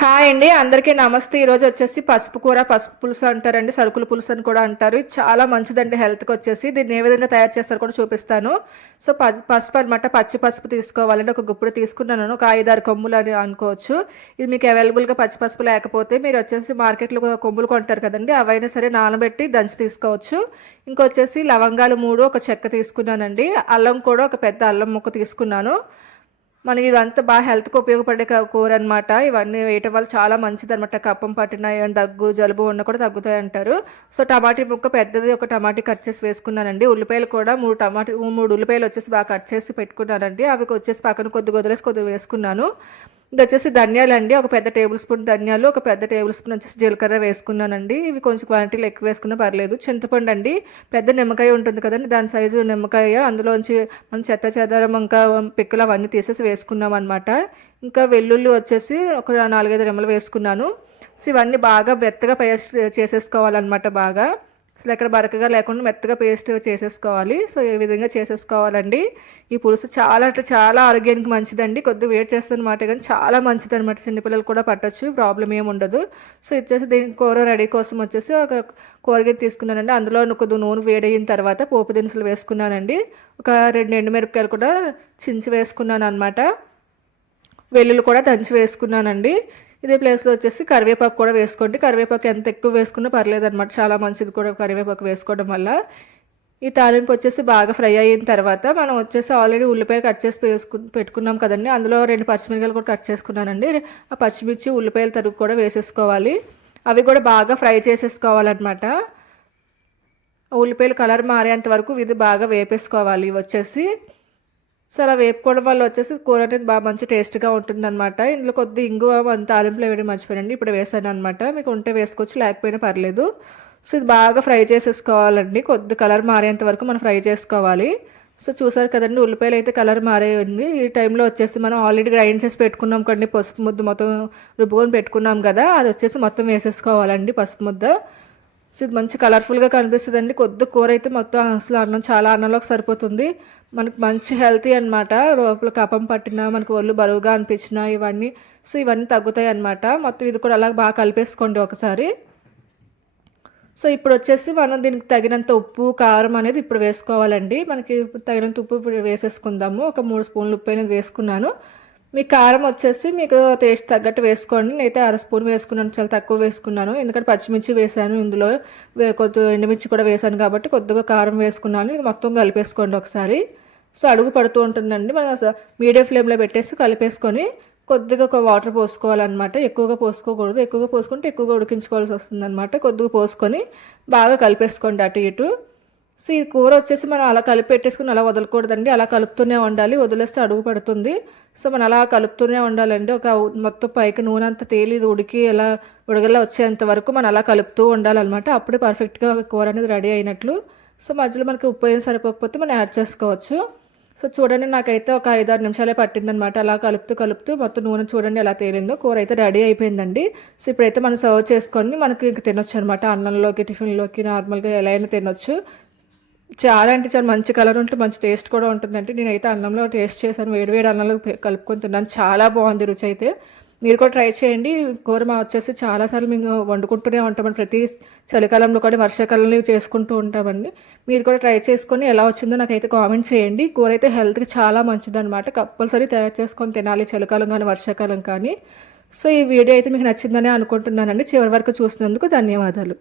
Hi అండి, అందరికీ నమస్తే. ఈరోజు వచ్చేసి పసుపు కూర, పసుపు పులుసు అంటారండి, సరుకుల పులుసు అని కూడా అంటారు. ఇది చాలా మంచిదండి హెల్త్కి. వచ్చేసి దీన్ని ఏ విధంగా తయారు చేస్తారో కూడా చూపిస్తాను. సో పసుపు అనమాట, పచ్చి పసుపు తీసుకోవాలండి. ఒక గుప్పుడు తీసుకున్నాను, ఒక 5-6 కొమ్ములు అని అనుకోవచ్చు. ఇది మీకు అవైలబుల్గా పచ్చి పసుపు లేకపోతే మీరు వచ్చేసి మార్కెట్లో కొమ్ములు కొంటారు కదండి, అవైనా సరే నానబెట్టి దంచి తీసుకోవచ్చు. ఇంకొచ్చేసి లవంగాలు 3, ఒక చెక్క తీసుకున్నానండి. అల్లం కూడా ఒక పెద్ద అల్లం ముక్క తీసుకున్నాను. మనకి ఇదంతా బాగా హెల్త్కి ఉపయోగపడే కూర అనమాట. ఇవన్నీ వేయటం వల్ల చాలా మంచిది అనమాట. కప్పం పట్టిన దగ్గు జలుబు ఉన్న కూడా తగ్గుతాయి అంటారు. సో టమాటీ ముక్క పెద్దది ఒక టమాటీ కట్ చేసి వేసుకున్నానండి. ఉల్లిపాయలు కూడా 3 ఉల్లిపాయలు వచ్చేసి బాగా కట్ చేసి పెట్టుకున్నానండి. అవి వచ్చేసి పక్కన కొద్దిగా వదిలేసి కొద్దిగా వేసుకున్నాను. ఇది వచ్చేసి ధనియాలు అండి, ఒక పెద్ద టేబుల్ స్పూన్ ధనియాలు, ఒక పెద్ద టేబుల్ స్పూన్ వచ్చేసి జీలకర్ర వేసుకున్నానండి. ఇవి కొంచెం క్వాంటిటీలో ఎక్కువ వేసుకున్నా పర్లేదు. చింతపండు అండి, పెద్ద నిమ్మకాయ ఉంటుంది కదండి, దాని సైజు నిమ్మకాయ. అందులోంచి మనం చెదారం ఇంకా పిక్కలు అవన్నీ తీసేసి వేసుకున్నాం అనమాట. ఇంకా వెల్లుల్లి వచ్చేసి ఒక 4-5 రెమ్మలు వేసుకున్నాను. సో ఇవన్నీ బాగా మెత్తగా పేస్ట్ చేసేసుకోవాలన్నమాట. బాగా అసలు ఎక్కడ బరకగా లేకుండా మెత్తగా పేస్ట్ చేసేసుకోవాలి. సో ఈ విధంగా చేసేసుకోవాలండి. ఈ పులుసు చాలా అంటే చాలా ఆరోగ్యానికి మంచిదండి. కొద్దిగా వేడి చేస్తుందన్నమాట, కానీ చాలా మంచిది అనమాట. చిన్నపిల్లలు కూడా పట్టచ్చు, ప్రాబ్లం ఏమి ఉండదు. సో వచ్చేసి దీని కూర రెడీ కోసం వచ్చేసి ఒక కూరగాయ తీసుకున్నానండి. అందులో కొద్దిగా నూనె వేడయిన తర్వాత పోపు దినుసులు వేసుకున్నానండి. ఒక 2 ఎండుమిరపకాయలు కూడా చించి వేసుకున్నాను అనమాట. వెల్లుల్లి కూడా దంచి వేసుకున్నానండి. ఇదే ప్లేస్లో వచ్చేసి కరివేపాకు కూడా వేసుకోండి. కరివేపాకు ఎంత ఎక్కువ వేసుకున్నా పర్లేదు అనమాట, చాలా మంచిది కూడా కరివేపాకు వేసుకోవడం వల్ల. ఈ తాలింపు వచ్చేసి బాగా ఫ్రై అయిన తర్వాత మనం వచ్చేసి ఆల్రెడీ ఉల్లిపాయ కట్ చేసి పెట్టుకున్నాం కదండి, అందులో 2 పచ్చిమిరకాయలు కూడా కట్ చేసుకున్నానండి. ఆ పచ్చిమిర్చి ఉల్లిపాయల తరుగు కూడా వేసేసుకోవాలి. అవి కూడా బాగా ఫ్రై చేసేసుకోవాలన్నమాట. ఉల్లిపాయలు కలర్ మారేంత వరకు ఇది బాగా వేపేసుకోవాలి. వచ్చేసి సో అలా వేపుకోవడం వల్ల వచ్చేసి కూర అనేది బాగా మంచి టేస్ట్గా ఉంటుందన్నమాట. ఇందులో కొద్ది ఇంగువ తాలింపులో వేయడం మర్చిపోయానండి, ఇప్పుడు వేసాను అనమాట. మీకు ఉంటే వేసుకోవచ్చు, లేకపోయినా పర్లేదు. సో ఇది బాగా ఫ్రై చేసేసుకోవాలండి. కొద్ది కలర్ మారేంత వరకు మనం ఫ్రై చేసుకోవాలి. సో చూసారు కదండి, ఉల్లిపాయలు అయితే కలర్ మారేయండి. ఈ టైంలో వచ్చేసి మనం ఆల్రెడీ గ్రైండ్ చేసి పెట్టుకున్నాం కదండి, పసుపు ముద్ద మొత్తం రుబ్బుకొని పెట్టుకున్నాం కదా, అది వచ్చేసి మొత్తం వేసేసుకోవాలండి పసుపు ముద్ద. సో ఇది మంచి కలర్ఫుల్గా కనిపిస్తుందండి. కొద్ది కూర అయితే మొత్తం అసలు అన్నం చాలా అన్నంలోకి సరిపోతుంది. మనకు మంచి హెల్తీ అనమాట. లోపల కఫం పట్టినా, మనకు ఒళ్ళు బరువుగా అనిపించినా ఇవన్నీ సో ఇవన్నీ తగ్గుతాయి అనమాట. మొత్తం ఇది కూడా అలా బాగా కలిపేసుకోండి ఒకసారి. సో ఇప్పుడు వచ్చేసి మనం దీనికి తగినంత ఉప్పు కారం అనేది ఇప్పుడు వేసుకోవాలండి. మనకి తగినంత ఉప్పు ఇప్పుడు వేసేసుకుందాము. ఒక 3 స్పూన్లు ఉప్పు అనేది వేసుకున్నాను. మీ కారం వచ్చేసి మీకు టేస్ట్ తగ్గట్టు వేసుకోండి. నేనైతే 1/2 స్పూన్ వేసుకున్నాను, చాలా తక్కువ వేసుకున్నాను. ఎందుకంటే పచ్చిమిర్చి వేసాను, ఇందులో కొద్దిగా ఎండుమిర్చి కూడా వేసాను కాబట్టి కొద్దిగా కారం వేసుకున్నాను. ఇది మొత్తం కలిపేసుకోండి ఒకసారి. సో అడుగు పడుతూ ఉంటుందండి, మనం మీడియం ఫ్లేమ్లో పెట్టేసి కలిపేసుకొని కొద్దిగా ఒక వాటర్ పోసుకోవాలన్నమాట. ఎక్కువగా పోసుకోకూడదు, ఎక్కువగా పోసుకుంటే ఎక్కువగా ఉడికించుకోవాల్సి వస్తుంది అనమాట. కొద్దిగా పోసుకొని బాగా కలిపేసుకోండి అటు ఇటు. సో ఈ కూర వచ్చేసి మనం అలా కలిపి పెట్టేసుకుని అలా వదలకూడదండి, అలా కలుపుతూనే ఉండాలి. వదిలేస్తే అడుగు పడుతుంది. సో మనం అలా కలుపుతూనే ఉండాలండి. ఒక మొత్తం పైకి నూనె అంతా తేలి ఉడికి ఎలా ఉడగలా వచ్చేంత వరకు మనం అలా కలుపుతూ ఉండాలన్నమాట. అప్పుడే పర్ఫెక్ట్గా కూర అనేది రెడీ అయినట్లు. సో మధ్యలో మనకి ఉప్పు ఏం సరిపోకపోతే మనం యాడ్ చేసుకోవచ్చు. సో చూడండి, నాకైతే ఒక 5-6 నిమిషాలే పట్టిందనమాట. అలా కలుపుతూ మొత్తం నూనె చూడండి ఎలా తేలిందో. కూర అయితే రెడీ అయిపోయిందండి. సో ఇప్పుడైతే మనం సర్వ్ చేసుకొని మనకి ఇంక తినొచ్చు అనమాట. అన్నంలోకి, టిఫిన్లోకి, నార్మల్గా ఎలా అయినా తినొచ్చు. చాలా అంటే చాలా మంచి కలర్ ఉంటుంది, మంచి టేస్ట్ కూడా ఉంటుందండి. నేనైతే అన్నంలో టేస్ట్ చేశాను, వేడివేడి అన్నంలో కలుపుకొని తిన్నాను. చాలా బాగుంది రుచి అయితే. మీరు కూడా ట్రై చేయండి. కూర వచ్చేసి చాలాసార్లు మేము వండుకుంటూనే ఉంటామండి. ప్రతి చలికాలంలో కూడా వర్షాకాలంలో చేసుకుంటూ ఉంటామండి. మీరు కూడా ట్రై చేసుకొని ఎలా వచ్చిందో నాకైతే కామెంట్ చేయండి. కూర అయితే హెల్త్కి చాలా మంచిదన్నమాట. కంపల్సరీ తయారు చేసుకొని తినాలి, చలికాలం కానీ వర్షాకాలం కానీ. సో ఈ వీడియో అయితే మీకు నచ్చిందని అనుకుంటున్నానండి. చివరి వరకు చూసినందుకు ధన్యవాదాలు.